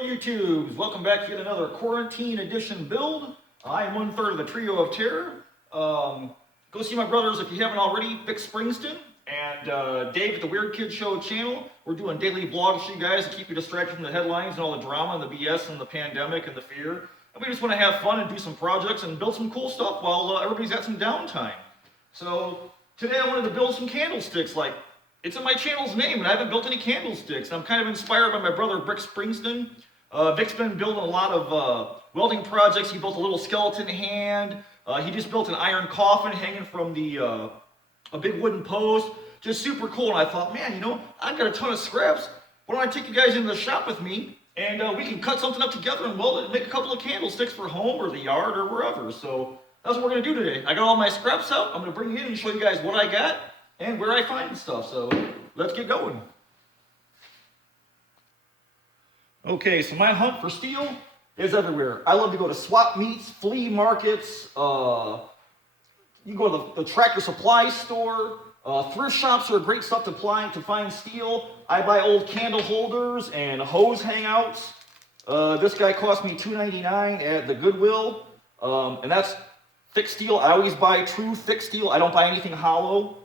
Hello YouTubes, welcome back to yet another quarantine edition build. I'm one third of the trio of terror. Go see my brothers if you haven't already, Vic Springston and Dave at the Weird Kid Show channel. We're doing daily vlogs for you guys to keep you distracted from the headlines and all the drama and the BS and the pandemic and the fear. And we just want to have fun and do some projects and build some cool stuff while everybody's got some downtime. So today I wanted to build some candlesticks. Like, it's in my channel's name, and I haven't built any candlesticks. I'm kind of inspired by my brother, Vic Springston. Vic's been building a lot of welding projects. He built a little skeleton hand. He just built an iron coffin hanging from a big wooden post. Just super cool. And I thought, man, you know, I've got a ton of scraps. Why don't I take you guys into the shop with me, and we can cut something up together and weld it and make a couple of candlesticks for home or the yard or wherever. So that's what we're going to do today. I got all my scraps out. I'm going to bring you in and show you guys what I got and where I find stuff. So let's get going. Okay, so my hunt for steel is everywhere. I love to go to swap meets, flea markets, you go to the Tractor Supply store. Thrift shops are great stuff to find steel. I buy old candle holders and hose hangouts. This guy cost me $2.99 at the Goodwill, and that's thick steel. I always buy true thick steel. I don't buy anything hollow.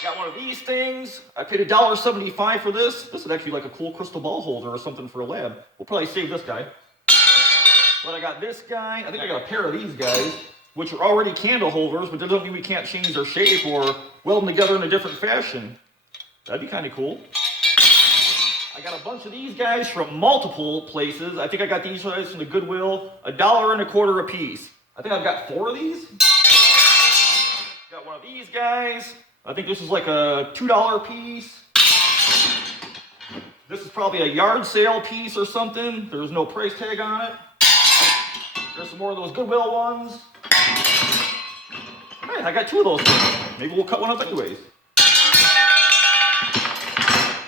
Got one of these things. I paid $1.75 for this. This is actually like a cool crystal ball holder or something for a lab. We'll probably save this guy. But I got this guy. I think I got a pair of these guys, which are already candle holders, but that doesn't mean we can't change their shape or weld them together in a different fashion. That'd be kind of cool. I got a bunch of these guys from multiple places. I think I got these guys from the Goodwill, $1.25 a piece. I think I've got 4 of these. Got one of these guys. I think this is like a $2 piece. This is probably a yard sale piece or something. There's no price tag on it. There's some more of those Goodwill ones. Hey, I got 2 of those things. Maybe we'll cut one up anyways.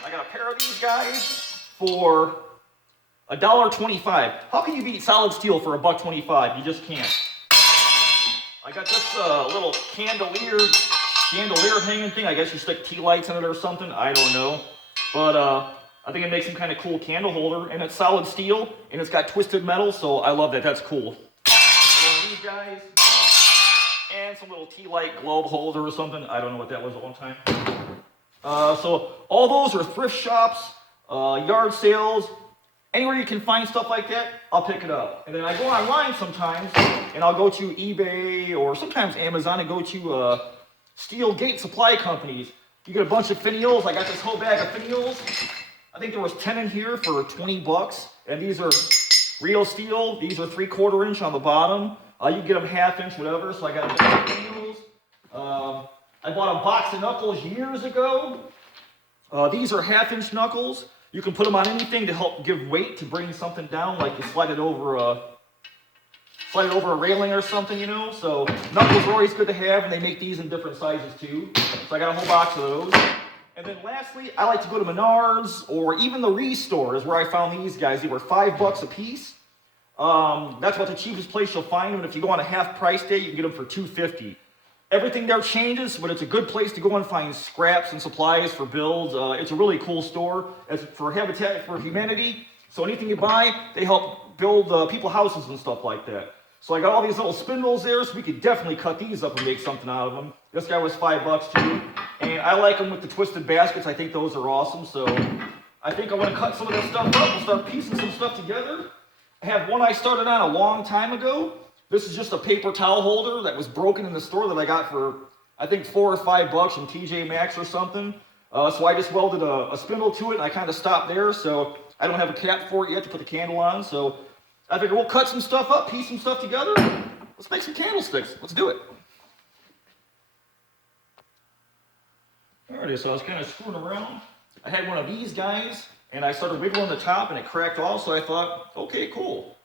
I got a pair of these guys for $1.25. How can you beat solid steel for $1.25? You just can't. I got this little chandelier hanging thing. I guess you stick tea lights in it or something. I don't know. But I think it makes some kind of cool candle holder. And it's solid steel. And it's got twisted metal. So I love that. That's cool. One of these guys. And some little tea light globe holder or something. I don't know what that was at one time. So all those are thrift shops, yard sales. Anywhere you can find stuff like that, I'll pick it up. And then I go online sometimes. And I'll go to eBay or sometimes Amazon and go to steel gate supply companies. You get a bunch of finials. I got this whole bag of finials. I think there was 10 in here for $20. And these are real steel. These are 3/4 inch on the bottom. You can get them 1/2 inch, whatever. So I got a bunch of finials. I bought a box of knuckles years ago. These are 1/2 inch knuckles. You can put them on anything to help give weight to bring something down, like you slide it over a railing or something, you know. So knuckles are always good to have, and they make these in different sizes too. So I got a whole box of those. And then lastly, I like to go to Menards or even the Restore is where I found these guys. They were $5 a piece. That's about the cheapest place you'll find them. And if you go on a half price day, you can get them for $2.50. Everything there changes, but it's a good place to go and find scraps and supplies for builds. It's a really cool store. It's for Habitat for Humanity. So anything you buy, they help build people houses and stuff like that. So I got all these little spindles there, so we could definitely cut these up and make something out of them. This guy was $5 too. And I like them with the twisted baskets. I think those are awesome. So I think I want to cut some of this stuff up and start piecing some stuff together. I have one I started on a long time ago. This is just a paper towel holder that was broken in the store that I got for, I think, $4 or $5 from TJ Maxx or something. So I just welded a spindle to it, and I kind of stopped there. So I don't have a cap for it yet to put the candle on. So I figured we'll cut some stuff up, piece some stuff together. Let's make some candlesticks. Let's do it. Alrighty, so I was kind of screwing around. I had one of these guys, and I started wiggling the top, and it cracked off. So I thought, okay, cool.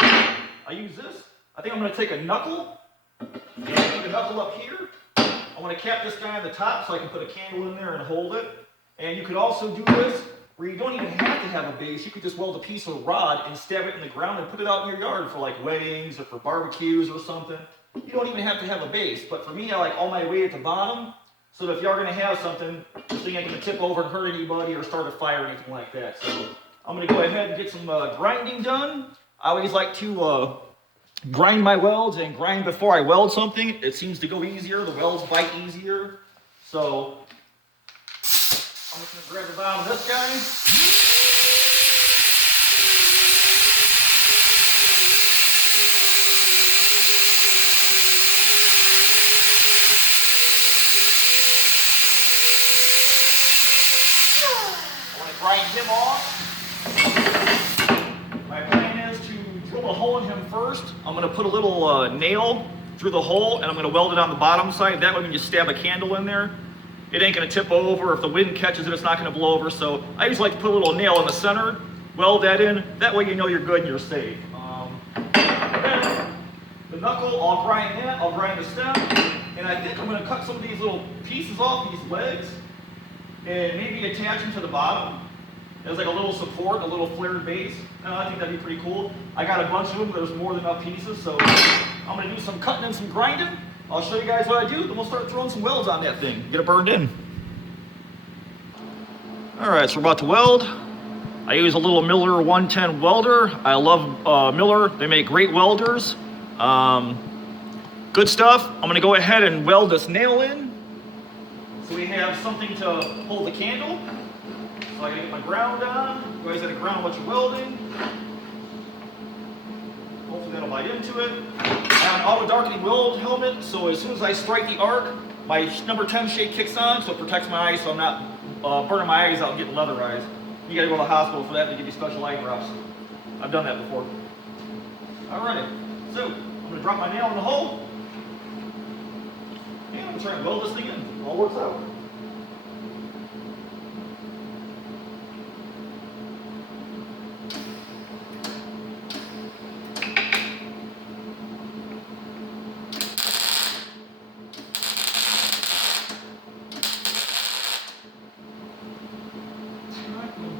I use this. I think I'm going to take a knuckle, and put a knuckle up here. I want to cap this guy on the top so I can put a candle in there and hold it. And you could also do this where you don't even have to have a base. You could just weld a piece of rod and stab it in the ground and put it out in your yard for like weddings or for barbecues or something. You don't even have to have a base. But for me, I like all my weight at the bottom. So that if you are going to have something, this thing ain't going to tip over and hurt anybody or start a fire or anything like that. So I'm gonna go ahead and get some grinding done. I always like to grind my welds and grind before I weld something. It seems to go easier. The welds bite easier. So I'm just gonna grab the bottom of this guy. Grind him off. My plan is to drill a hole in him first. I'm going to put a little nail through the hole and I'm going to weld it on the bottom side. That way when you stab a candle in there, it ain't going to tip over. If the wind catches it, it's not going to blow over. So I usually like to put a little nail in the center, weld that in. That way you know you're good and you're safe. Then the knuckle, I'll grind that. I'll grind the stem. And I think I'm going to cut some of these little pieces off these legs and maybe attach them to the bottom. There's like a little support, a little flared base. I think that'd be pretty cool. I got a bunch of them, but there's more than enough pieces, so I'm gonna do some cutting and some grinding. I'll show you guys what I do, then we'll start throwing some welds on that thing, get it burned in. All right, so we're about to weld. I use a little Miller 110 welder. I love Miller, they make great welders. Good stuff. I'm gonna go ahead and weld this nail in. So we have something to hold the candle. So I gotta get my ground on. You guys gotta ground what you're welding. Hopefully that'll bite into it. I have an auto darkening weld helmet, so as soon as I strike the arc, my number 10 shade kicks on, so it protects my eyes so I'm not burning my eyes out and getting leather eyes. You gotta go to the hospital for that, they give you special eye drops. I've done that before. Alrighty, so I'm gonna drop my nail in the hole. And I'm gonna try and weld this thing in. It all works out.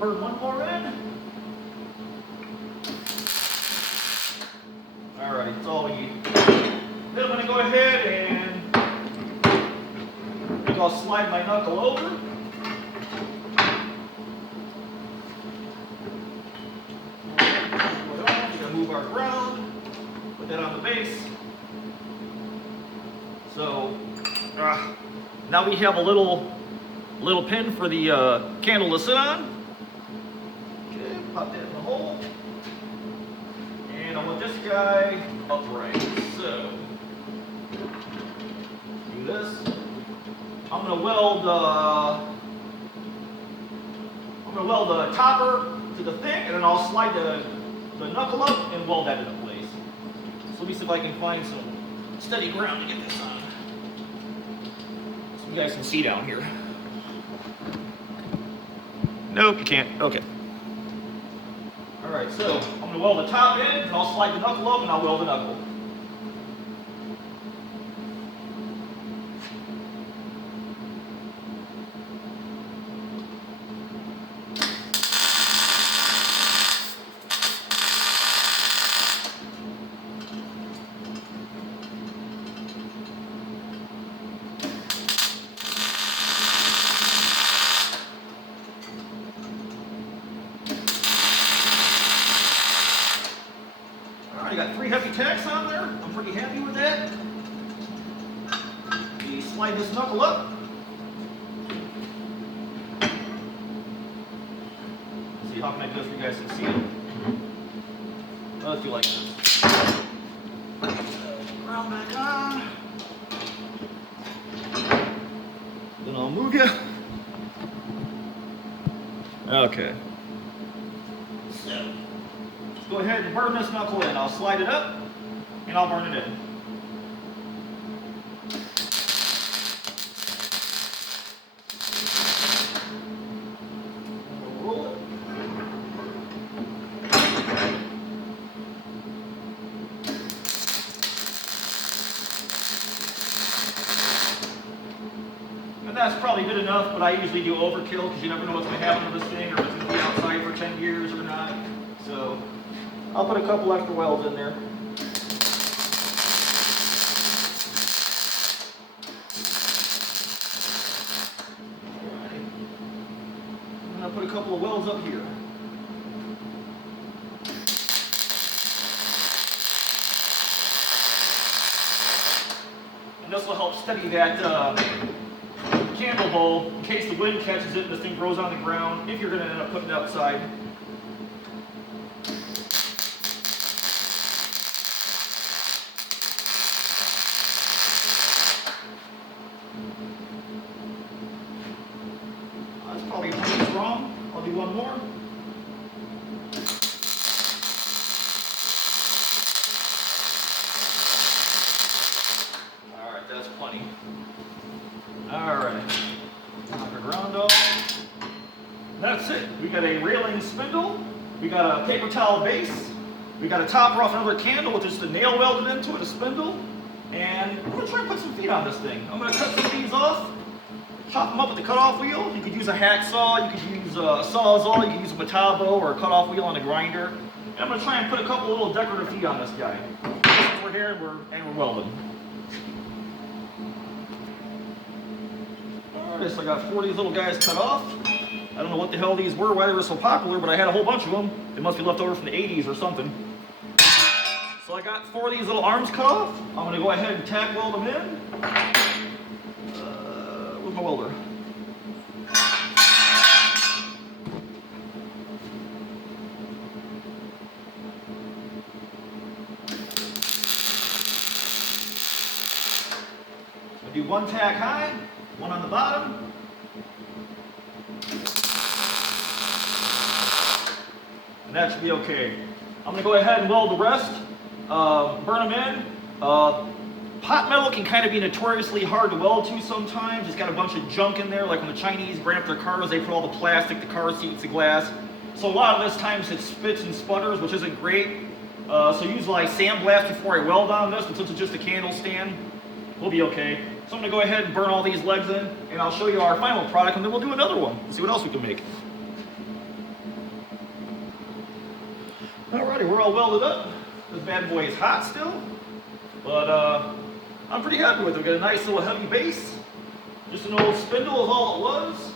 Burn one more in. Alright, that's all we need. Then I'm going to go ahead and I think I'll slide my knuckle over. We're going to move our ground, put that on the base. So now we have a little pin for the candle to sit on. Pop that in the hole. And I want this guy upright. So, do this. I'm gonna weld the topper to the thing, and then I'll slide the knuckle up and weld that into place. So let me see if I can find some steady ground to get this on. So you guys can see down here. Nope, you can't. Okay. Alright, so I'm going to weld the top in, and I'll slide the knuckle up, and I'll weld the knuckle. I got 3 heavy tacks on there. I'm pretty happy with that. We slide this knuckle up. Let's see how can I do this so you guys can see it. Let's do like this. Ground back on. Then I'll move you. Okay. So. Go ahead and burn this knuckle in. I'll slide it up and I'll burn it in. Roll it. And that's probably good enough, but I usually do overkill because you never know what's going to happen to this thing or if it's going to be outside for 10 years or not. So I'll put a couple extra welds in there. I'm going to put a couple of welds up here. This will help steady that candle bowl in case the wind catches it and this thing grows on the ground, if you're going to end up putting it outside. That's probably pretty strong. I'll do one more. Alright, that's plenty. Alright. Knock it around off. That's it. We got a railing spindle. We got a paper towel base. We got a topper off another candle with just a nail welded into it, a spindle. And I'm going to try and put some feet on this thing. I'm going to cut some of these off. Chop them up with the cutoff wheel. You could use a hacksaw, you could use a sawzall, you could use a matabo or a cutoff wheel on a grinder. And I'm going to try and put a couple little decorative feet on this guy. We're here and we're welding. Alright, so I got 4 of these little guys cut off. I don't know what the hell these were, why they were so popular, but I had a whole bunch of them. They must be left over from the 80s or something. So I got 4 of these little arms cut off. I'm going to go ahead and tack weld them in. Where's my welder? I'll do 1 tack high, 1 on the bottom. And that should be okay. I'm going to go ahead and weld the rest, burn them in. Pot metal can kind of be notoriously hard to weld to sometimes. It's got a bunch of junk in there, like when the Chinese brand up their cars, they put all the plastic, the car seats, the glass. So a lot of this times it spits and sputters, which isn't great. So usually I sandblast before I weld on this, but since it's just a candle stand, we'll be okay. So I'm going to go ahead and burn all these legs in, and I'll show you our final product, and then we'll do another one. See what else we can make. Alrighty, we're all welded up. This bad boy is hot still, but I'm pretty happy with it. We got a nice little heavy base. Just an old spindle is all it was.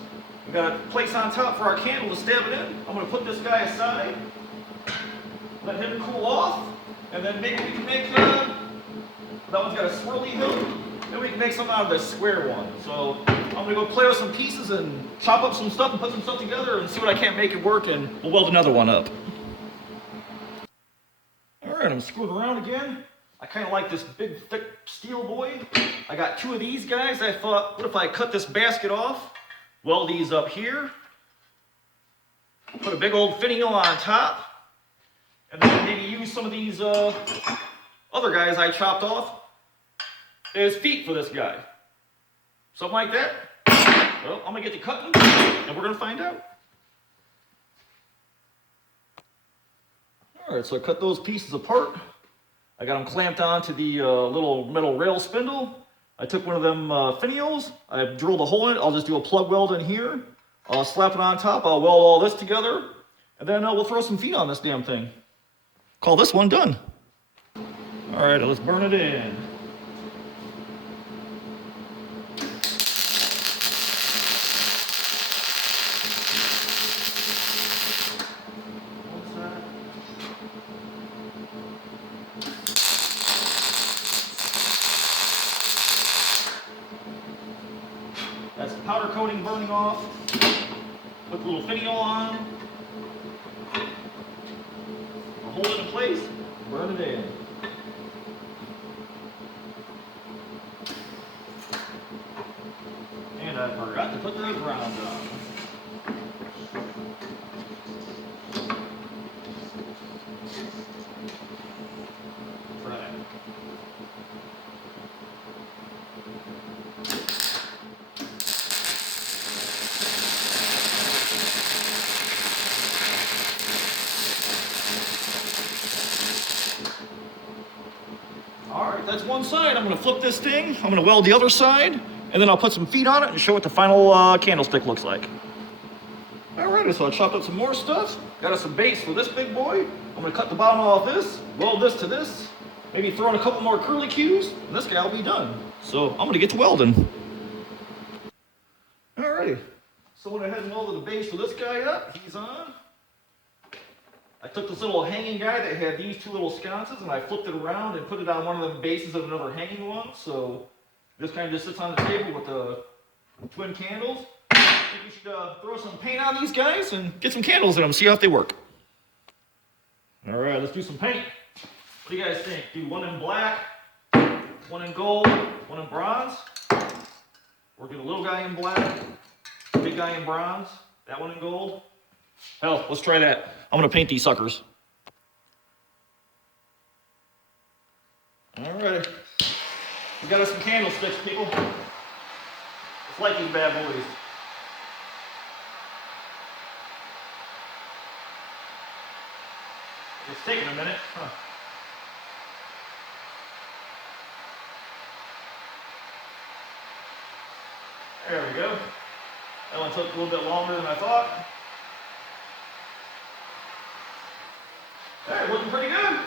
We got a place on top for our candle to stab it in. I'm going to put this guy aside, let him cool off, and then maybe we can make, that one's got a swirly hilt, then we can make something out of this square one. So I'm going to go play with some pieces and chop up some stuff and put some stuff together and see what I can't make it work, and we'll weld another one up. Alright, I'm screwing around again. I kind of like this big, thick steel boy. I got 2 of these guys. I thought, what if I cut this basket off, weld these up here, put a big old finial on top, and then maybe use some of these other guys I chopped off as feet for this guy. Something like that. Well, I'm going to get to cutting, and we're going to find out. Alright, so I cut those pieces apart. I got them clamped onto the little metal rail spindle. I took one of them finials. I drilled a hole in it. I'll just do a plug weld in here. I'll slap it on top. I'll weld all this together. And then we'll throw some feet on this damn thing. Call this one done. Alright, let's burn it in. That's the powder coating burning off. Put the little finial on. Hold it in place. Burn it in. And I forgot to put the ground on. Right. Alright, that's one side. I'm going to flip this thing. I'm going to weld the other side, and then I'll put some feet on it and show what the final candlestick looks like. Alrighty, so I chopped up some more stuff. Got us some base for this big boy. I'm going to cut the bottom off this, weld this to this, maybe throw in a couple more curly cues, and this guy will be done. So I'm going to get to welding. Alrighty, so I went ahead and welded the base for this guy up. He's on. I took this little hanging guy that had these 2 little sconces and I flipped it around and put it on one of the bases of another hanging one. So This kind of just sits on the table with the twin candles. I think we should throw some paint on these guys and get some candles in them, see how they work. All right, let's do some paint. What do you guys think? Do one in black, one in gold, one in bronze. We're getting a little guy in black, big guy in bronze, that one in gold. Hell, let's try that. I'm gonna paint these suckers. All right. We got us some candlesticks, people. Let's light these bad boys. It's taking a minute. Huh. There we go. That one took a little bit longer than I thought. Hey, looking pretty good.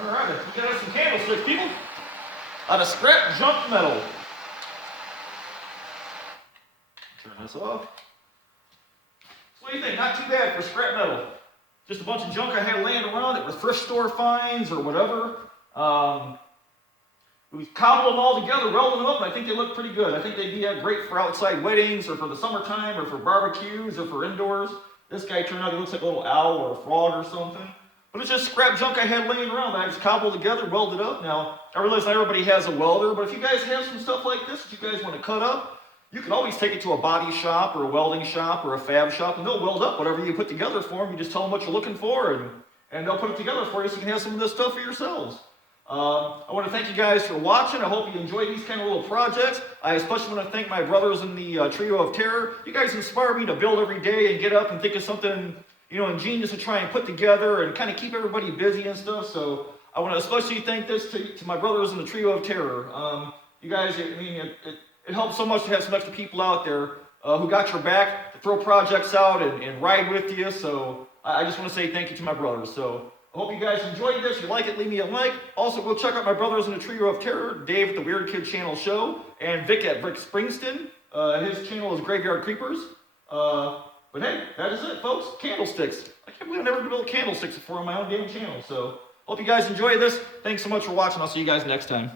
All right, we got us some candlesticks, people. Out of scrap junk metal. Turn this off. So what do you think? Not too bad for scrap metal. Just a bunch of junk I had laying around that were thrift store finds or whatever. We cobbled them all together, welded them up, and I think they look pretty good. I think they'd be great for outside weddings or for the summertime or for barbecues or for indoors. This guy turned out, he looks like a little owl or a frog or something. But it's just scrap junk I had laying around that I just cobbled together, welded up. Now, I realize not everybody has a welder, but if you guys have some stuff like this that you guys want to cut up, you can always take it to a body shop or a welding shop or a fab shop, and they'll weld up whatever you put together for them. You just tell them what you're looking for, and they'll put it together for you so you can have some of this stuff for yourselves. I want to thank you guys for watching. I hope you enjoyed these kind of little projects. I especially want to thank my brothers in the Trio of Terror. You guys inspire me to build every day and get up and think of something, you know, ingenious to try and put together and kind of keep everybody busy and stuff. So I want to especially thank this to my brothers in the Trio of Terror. You guys, I mean, it helps so much to have some extra people out there who got your back to throw projects out and ride with you. So I just want to say thank you to my brothers. So I hope you guys enjoyed this. If you like it, leave me a like. Also, go check out my brothers in the Trio of Terror, Dave at the Weird Kid Channel Show, and Vic at Brick Springston. His channel is Graveyard Creepers. But hey, that is it, folks. Candlesticks. I can't believe I never built candlesticks before on my own damn channel. So, hope you guys enjoyed this. Thanks so much for watching. I'll see you guys next time.